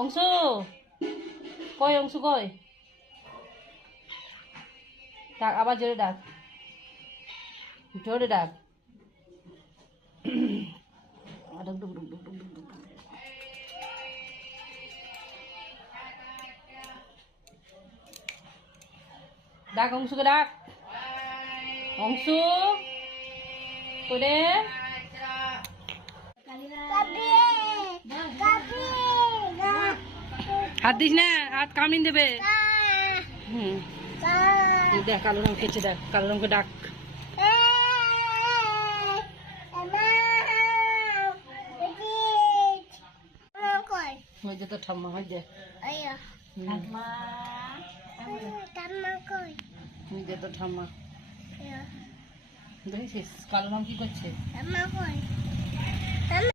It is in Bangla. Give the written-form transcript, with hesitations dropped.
অংশু কই, অংশু কই? ডাক, আবার জোরে ডাক, জোরে ডাক। ডুক ডুক ডুক ডুক ডুক ডুক ডুক। ডাক অংশুকে ডাক। অংশু করে হাত দিস না, হাত কামড়িয়ে দেবে। হুম, দেখ কালো রং খেয়েছে, দেখ কালো রঙকে ডাক। ওই যে তোর ঠাম্মা, ওই যে ওই যে তোর ঠাম্মা। দেখেছিস কালো রং কি করছে?